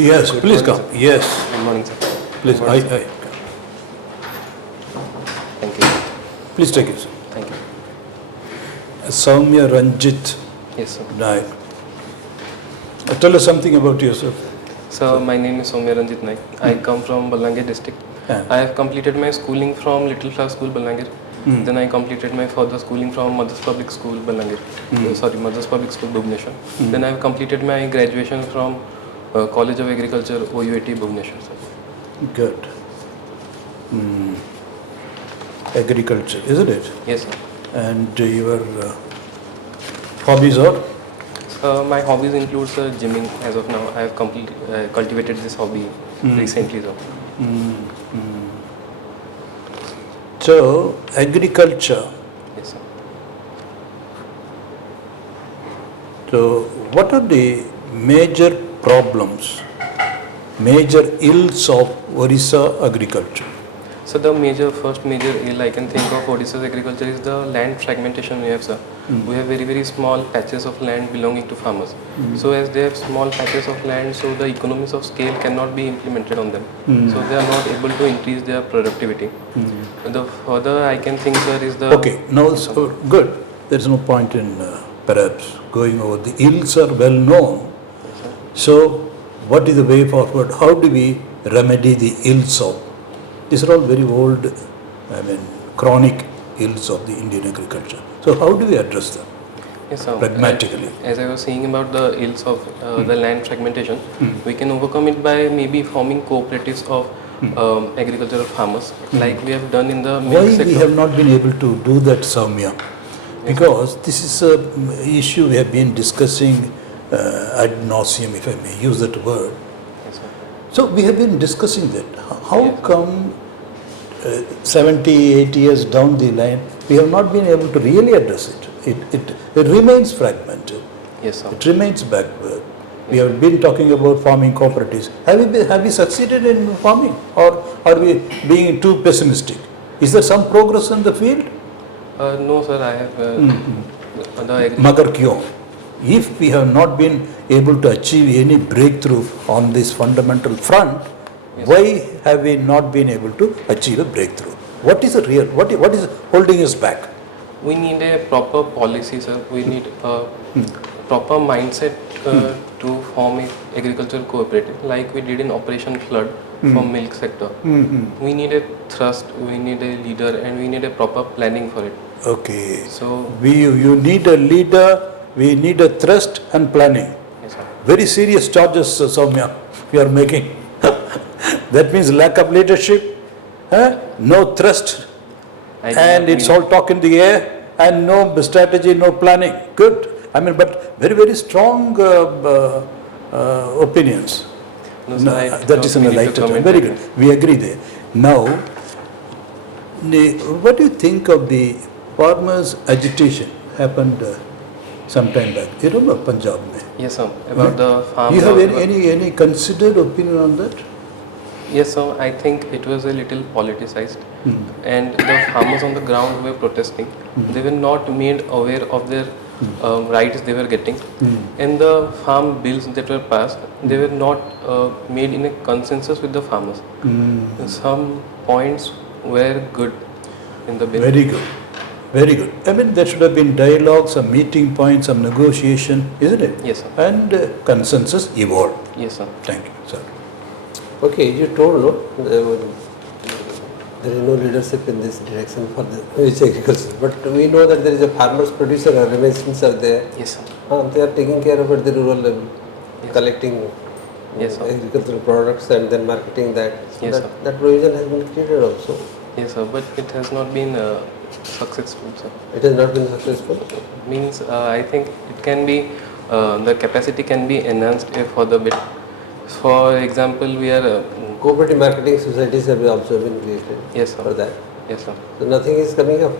Yes, Good please morning, come. sir. Yes, Good morning, sir. please. Good morning, sir. Thank you. Please take it. Thank you. SOUMYA RANJIT Yes, sir. NAIK. Tell us something about yourself. So, my name is SOUMYA RANJIT NAIK. I come from Balangir district. Yeah. I have completed my schooling from Little Flower School, Balangir. Then I completed my further schooling from Mother's Public School, Balangir. Mother's Public School, Bhubaneswar. Then I have completed my graduation from College of Agriculture, OUAT, Bhubaneswar, sir. Good. Agriculture, isn't it? Yes, sir. And your hobbies are? My hobbies include gymming as of now. I have cultivated this hobby recently, sir. So, agriculture. Yes, sir. So, what are the major problems, major ills of Odisha agriculture? So the first major ill I can think of Odisha's agriculture is the land fragmentation we have, sir. We have very small patches of land belonging to farmers. So as they have small patches of land, so the economies of scale cannot be implemented on them. So they are not able to increase their productivity. The further I can think, sir, is the... Okay, now so good. There is no point in perhaps going over. The ills are well known. So what is the way forward? How do we remedy the ills of? These are all very old, chronic ills of the Indian agriculture. So how do we address them? Yes, sir. Pragmatically. As I was saying about the ills of the land fragmentation, we can overcome it by maybe forming cooperatives of agricultural farmers, like we have done in the milk sector. Why we have not been able to do that, SOUMYA? Because this is an issue we have been discussing ad nauseum, if I may use that word. Yes, sir. So we have been discussing that. How come 70, 80 years down the line, we have not been able to really address it? It remains fragmented. Yes, sir. It remains backward. We have been talking about farming cooperatives. Have we succeeded in farming, or are we being too pessimistic? Is there some progress in the field? No, sir. I have Magar kyun? If we have not been able to achieve any breakthrough on this fundamental front, why have we not been able to achieve a breakthrough? What is the real? What is holding us back? We need a proper policy, sir. We need a proper mindset to form an agricultural cooperative, like we did in Operation Flood for milk sector. We need a thrust, we need a leader, and we need a proper planning for it. Okay. So you need a leader. We need a thrust and planning. yes, sir. Very serious charges, SOUMYA, we are making. That means lack of leadership, no thrust, and it's all talk in the air, and no strategy, no planning. Good. But very strong opinions. No, sir, That is an enlightenment. Very good. We agree there. Now, what do you think of the farmers' agitation happened some time back? You remember Punjab? Yes, sir. About the farm. You have any considered opinion on that? Yes, sir. I think it was a little politicized, and the farmers on the ground who were protesting, they were not made aware of their rights they were getting, and the farm bills that were passed, they were not made in a consensus with the farmers. Some points were good in the bill. Very good. Very good. There should have been dialogue, some meeting points, some negotiation, isn't it? Yes, sir. And consensus evolved. Yes, sir. Thank you, sir. Okay, you told there is no leadership in this direction for the agriculture, but we know that there is a farmers producer organizations are there. Yes, sir. They are taking care of at the rural level, collecting agricultural products and then marketing that. So Yes, that provision has been created also. Yes, sir. But it has not been successful, sir. It has not been successful. Means I think it can be the capacity can be enhanced for the bit. For example, we are Cooperative marketing societies have also been created. Yes, sir. For that. Yes, sir. So nothing is coming up.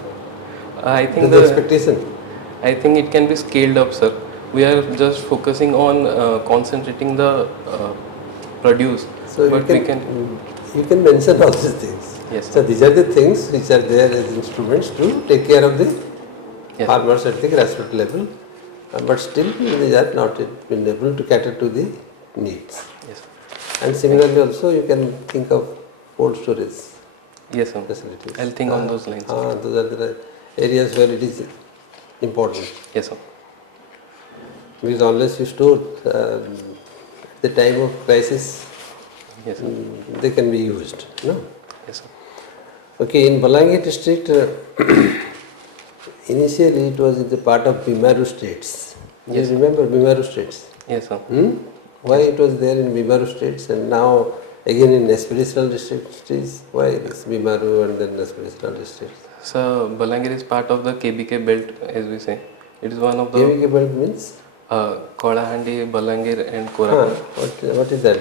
I think the expectation. I think it can be scaled up, sir. We are just focusing on concentrating the produce. So but you can mention all these things. Yes, sir. So these are the things which are there as instruments to take care of the farmers at the grassroots level, but still they are not been able to cater to the needs. Yes. And similarly also you can think of cold storage Yes, sir. facilities. I'll think on those lines. Those are the areas where it is important. Yes, sir. Because unless you store at the time of crisis, Yes, sir. they can be used. No? Yes, sir. Okay, in Balangir district, initially it was in the part of Bimaru states. Yes, You remember Bimaru states? Yes, sir. Why it was there in Bimaru states and now again in aspirational districts? Why this Bimaru and then aspirational districts? So Balangir is part of the KBK belt, as we say. It is one of the KVK belt means? Kodahandi, Balangir, and Koraput. What is that?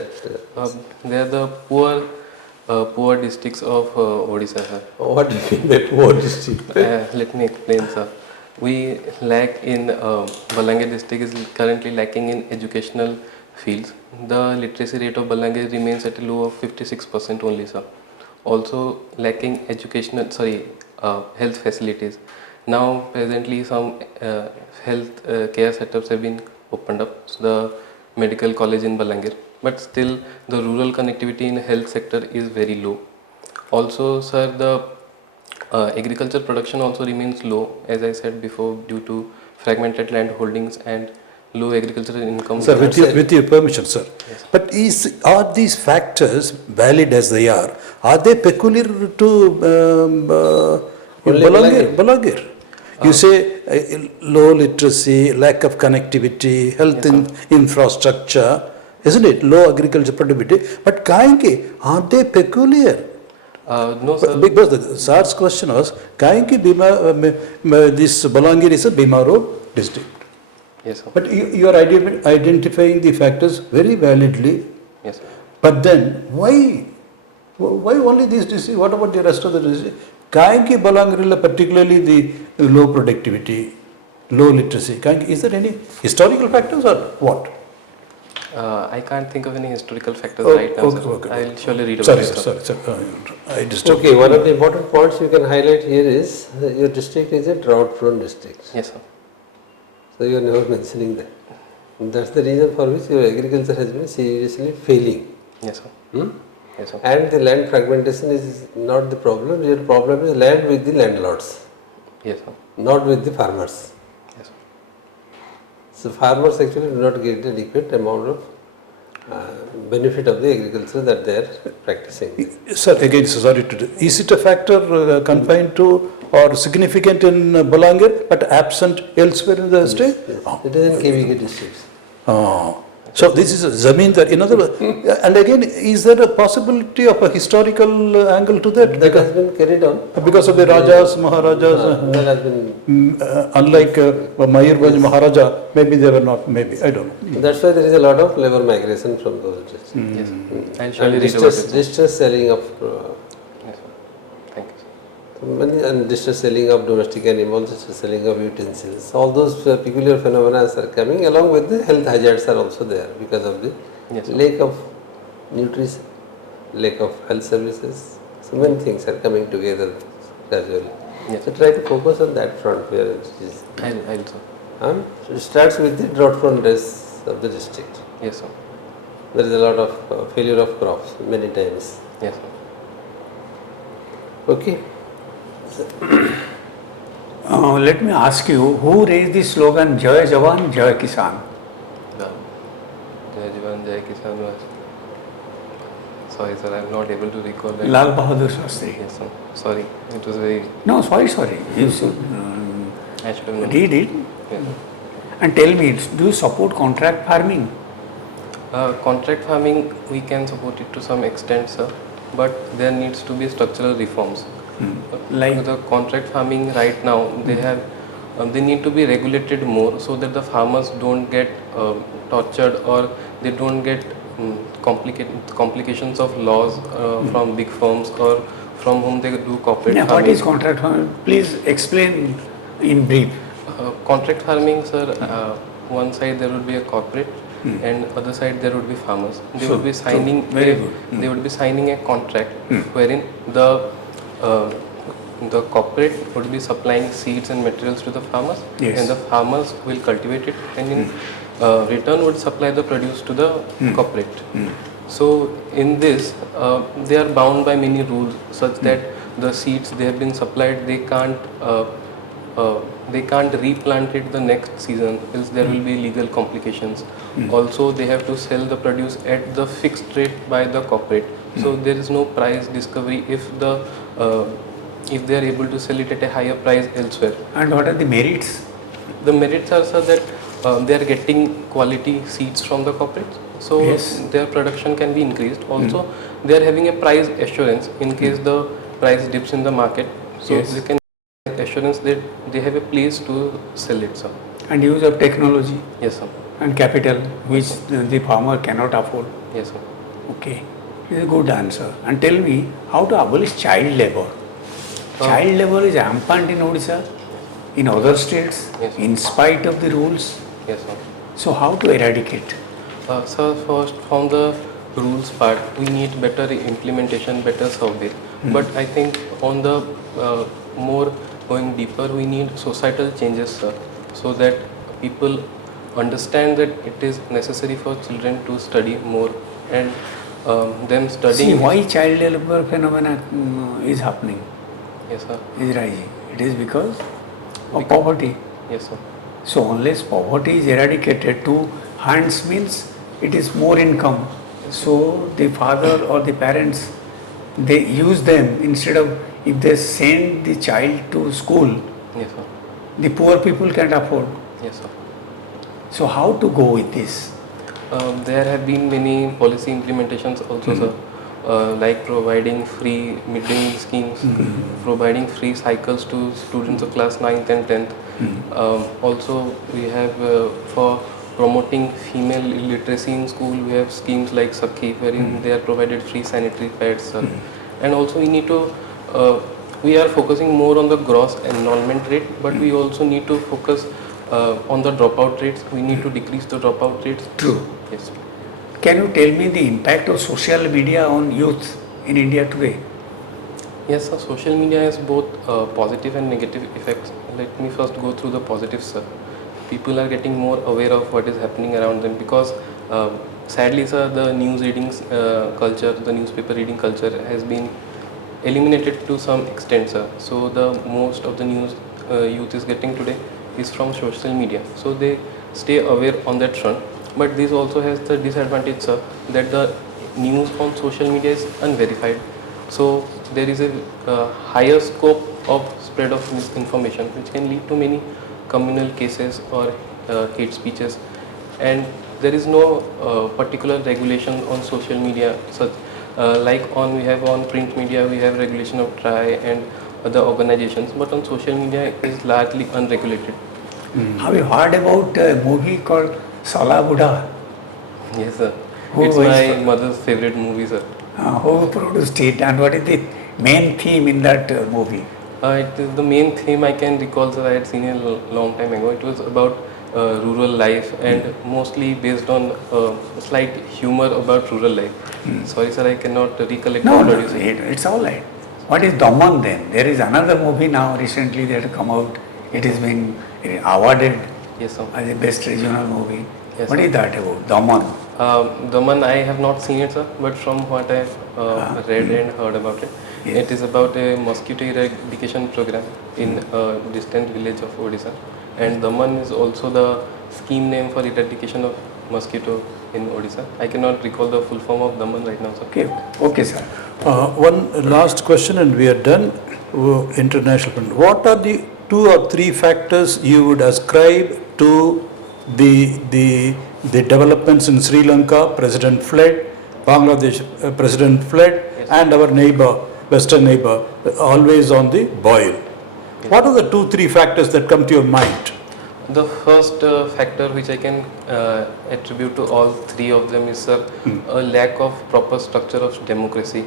They are the poor districts of Odisha, sir. What do you mean by poor district? Let me explain, sir. We lack in Balangir district is currently lacking in educational fields. The literacy rate of Balangir remains at a low of 56% only, sir. Also lacking health facilities. Now presently some health care setups have been opened up. So the medical college in Balangir, but still the rural connectivity in health sector is very low. Also, sir, the agriculture production also remains low, as I said before, due to fragmented land holdings and low agricultural income. Sir, with your permission, sir. Yes. But are these factors, valid as they are they peculiar to Balangir? You say low literacy, lack of connectivity, health infrastructure, isn't it? Low agriculture productivity. But are they peculiar? No, sir. Because the sir's question was, this Balangir is a Bimaru district. Yes, sir. But you are identifying the factors very validly. Yes, sir. But then, why only these districts? What about the rest of the districts? Balangir, particularly the low productivity, low literacy. Is there any historical factors or what? I can't think of any historical factors right now, sir. Okay. I'll surely read about it. Sorry. I disturbed. Okay, one of the important points you can highlight here is your district is a drought-prone district. Yes, sir. So you are never mentioning that. That's the reason for which your agriculture has been seriously failing. Yes, sir. Yes, sir. And the land fragmentation is not the problem. Your problem is land with the landlords, Yes, sir. not with the farmers. Yes, sir. So farmers actually do not get the adequate amount of benefit of the agriculture that they are practicing. Sir, again, sorry to do. Is it a factor confined to or significant in Balangir but absent elsewhere in the state? Yes. It is in KVK districts. So this is a zamindar. In other words, and again, is there a possibility of a historical angle to that? That has been carried on. Because of the Rajas, Maharajas, That has been. unlike Mayurbhanj Maharaja, maybe they were not, maybe, I don't know. That's why there is a lot of labor migration from those districts. Yes, sir. I'll surely And read about it, sir. distress selling of Yes, sir. Thank you, sir. and distress selling of domestic animals, distress selling of utensils. All those peculiar phenomena are coming along with the health hazards are also there because of the Yes, sir. lack of nutrition, lack of health services. So many things are coming together gradually. Yes. So try to focus on that front where it is. I'll, sir. So it starts with the drought-proneness of the district. Yes, sir. There is a lot of failure of crops many times. Yes, sir. Okay. Let me ask you, who raised the slogan Jai Jawan, Jai Kisan? Jai Jawan, Jai Kisan was. Sorry, sir, I'm not able to recall that. Lal Bahadur Shastri. Yes, sir. Sorry, it was very. No, sorry. You should I should have known. read it Yes, sir. and tell me, do you support contract farming? Contract farming, we can support it to some extent, sir, but there needs to be structural reforms. Like The contract farming right now, they need to be regulated more so that the farmers don't get tortured or they don't get complications of laws from big firms or from whom they do corporate yeah, farming. what is contract farming? Please explain in brief. Contract farming, sir, one side there would be a corporate and other side there would be farmers. They would be signing they would be signing a contract wherein the corporate would be supplying seeds and materials to the farmers, Yes. and the farmers will cultivate it, and in return would supply the produce to the corporate. So in this, they are bound by many rules such that the seeds they have been supplied, they can't replant it the next season, else there will be legal complications. Also, they have to sell the produce at the fixed rate by the corporate. So there is no price discovery if they are able to sell it at a higher price elsewhere. And what are the merits? The merits are such that they are getting quality seeds from the corporates, so Yes. their production can be increased. Also, they are having a price assurance in case the price dips in the market. So Yes. they can have assurance that they have a place to sell it, sir. And use of technology Yes, sir. and capital, which the farmer cannot afford. Yes, sir. Okay, this is a good answer. And tell me, how to abolish child labor? Child labor is rampant in Odisha, in other states, Yes. in spite of the rules. Yes, sir. So how to eradicate? So first, from the rules part, we need better implementation, better survey. But I think on the more going deeper, we need societal changes, sir, so that people understand that it is necessary for children to study more, and them See, studying. why child labor phenomena is happening, Yes, sir. is rising? It is because of poverty. Yes, sir. So unless poverty is eradicated, two hands means it is more income. So the father or the parents, they use them instead of, if they send the child to school, Yes, sir. the poor people can't afford. Yes, sir. So how to go with this? There have been many policy implementations also, sir, like providing free midday meal schemes, providing free cycles to students of class 9th and 10th. Also, we have for promoting female literacy in school, we have schemes like Sakhi, wherein they are provided free sanitary pads, sir. And also we need to, we are focusing more on the gross enrollment rate, but we also need to focus on the dropout rates. We need to decrease the dropout rates. True. Yes. Can you tell me the impact of social media on youth in India today? Yes, sir. Social media has both positive and negative effects. Let me first go through the positives, sir. People are getting more aware of what is happening around them because sadly, sir, the news reading culture, the newspaper reading culture has been eliminated to some extent, sir. So the most of the news youth is getting today is from social media. So they stay aware on that front. But this also has the disadvantage, sir, that the news on social media is unverified. So there is a higher scope of spread of misinformation, which can lead to many communal cases or hate speeches. And there is no particular regulation on social media, such like we have on print media, we have regulation of TRI and other organizations, but on social media it is largely unregulated. Have you heard about a movie called Sala Buddha? Yes, sir. Who It's is my the- mother's favorite movie, sir. Who produced it, and what is the main theme in that movie? It is the main theme I can recall, sir. I had seen it a long time ago. It was about rural life and mostly based on slight humor about rural life. Sorry, sir, I cannot recollect No, the no, producer. it's all right. What is Daman then? There is another movie now recently that had come out. It has been awarded Yes, sir. as the best regional movie. Yes, What sir. is that about? Daman. Daman, I have not seen it, sir, but from what I have read and heard about it, Yes. it is about a mosquito eradication program in a distant village of Odisha. And Daman is also the scheme name for eradication of mosquito in Odisha. I cannot recall the full form of Daman right now, sir. Okay, sir. One last question and we are done. International friend. What are the 2 or 3 factors you would ascribe to the developments in Sri Lanka? President fled, Bangladesh president fled, and our neighbor, western neighbor, always on the boil. What are the 2-3 factors that come to your mind? The first factor which I can attribute to all 3 of them is, sir, a lack of proper structure of democracy.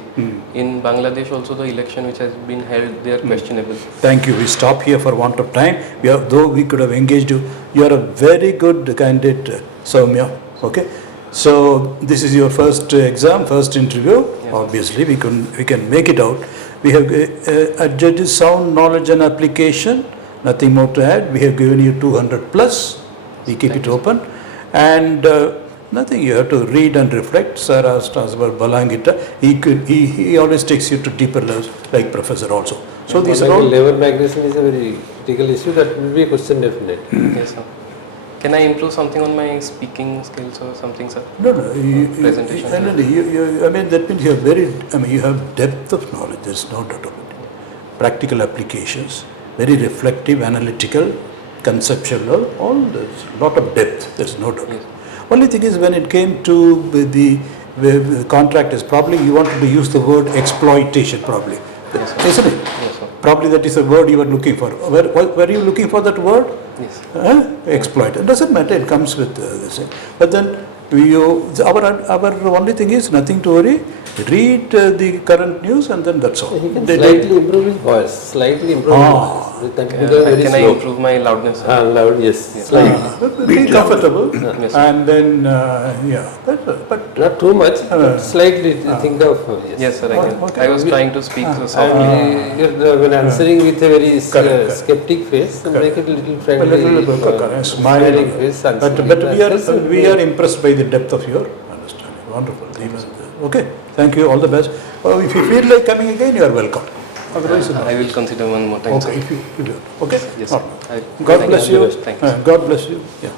In Bangladesh also the election which has been held, they are questionable. Thank you. We stop here for want of time. Though we could have engaged you, you are a very good candidate, SOUMYA. Okay. So this is your first exam, first interview. Yes. Obviously, we can make it out. We have a judge's sound knowledge and application. Nothing more to add. We have given you 200 plus. We keep it open. And Nothing. You have to read and reflect. Sir asked us about Balangir. He always takes you to deeper levels, like Professor also. So these are all. Labor migration is a very critical issue. That will be a question definitely. Yes, sir. Can I improve something on my speaking skills or something, sir? No. Presentation. I mean, that means you have depth of knowledge. There's no doubt about it. Practical applications, very reflective, analytical, conceptual, all there's a lot of depth. There's no doubt. Yes. Only thing is when it came to the contractors, probably you wanted to use the word exploitation, probably, Yes, sir. isn't it? Yes, sir. Probably that is the word you were looking for. Were you looking for that word? Yes. Exploit. It doesn't matter. It comes with this. But then our only thing is nothing to worry. Read the current news and then that's all. He can slightly improve his voice. Slightly improve his voice. That will become very Can I slow. improve my loudness, sir? Loud, yes. Slightly. Be comfortable. Yes, And then, but Not too much, but slightly think of yes. Yes, sir, I can. Okay. I was trying to speak so softly. When answering with a very Correct. skeptic face, make it a little a friendly, little smiling. smiling face. But we are impressed by the depth of your understanding. Wonderful. Okay. Thank you. All the best. If you feel like coming again, you are welcome. Otherwise, no. I will consider one more time, Okay. sir. If you do. Okay. Yes, All sir. right. I- God thank bless you. you. Thank you. God bless you. Yeah.